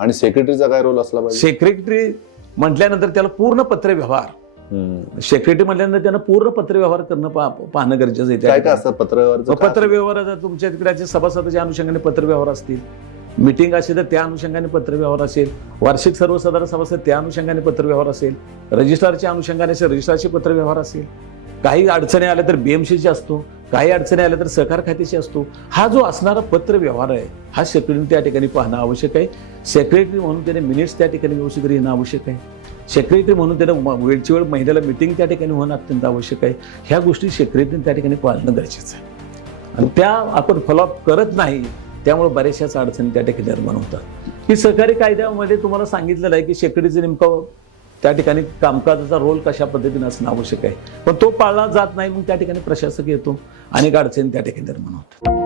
आणि सेक्रेटरीचा काय रोल असला पाहिजे? सेक्रेटरी म्हटल्यानंतर त्याला पूर्ण पत्र व्यवहार. सेक्रेटरी म्हटल्यानंतर त्यांना पूर्ण पत्र व्यवहार करणं पाहणं गरजेचं आहे काय काय ठिकाणी. असतात पत्रव्यवहारचं काय पत्र व्यवहार तुमच्या तिकडे सभासदाच्या अनुषंगाने पत्र व्यवहार असतील. मिटिंग असेल तर त्या अनुषंगाने पत्र व्यवहार असेल. वार्षिक सर्वसाधारण सभा असेल त्या अनुषंगाने पत्र व्यवहार असेल. रजिस्ट्रारच्या अनुषंगाने असेल रजिस्ट्रारचे पत्र व्यवहार असेल. काही अडचणी आल्या तर बीएमसीशी असतो काही अडचणी आल्या तर सहकार खात्याची असतो. हा जो असणारा पत्र व्यवहार आहे हा सेक्रेटरी त्या ठिकाणी पाहणं आवश्यक आहे. सेक्रेटरी म्हणून त्याने मिनिट्स त्या ठिकाणी व्यवस्थित घेणं आवश्यक आहे. सेक्रेटरी म्हणून त्यानं वेळची वेळ महिन्याला मिटिंग त्या ठिकाणी होणं अत्यंत आवश्यक आहे. ह्या गोष्टी सेक्रेटरीने त्या ठिकाणी पाळणं गरजेचं आहे. आणि त्या आपण फॉलोअप करत नाही त्यामुळे बऱ्याचशाच अडचणी त्या ठिकाणी निर्माण होतात. की सहकारी कायद्यामध्ये तुम्हाला सांगितलेलं आहे की सेक्रेटरीचं नेमकं त्या ठिकाणी कामकाजाचा रोल कशा पद्धतीने असणं आवश्यक आहे. पण तो पाळला जात नाही मग त्या ठिकाणी प्रशासक येतो अनेक अडचणी त्या ठिकाणी निर्माण होतात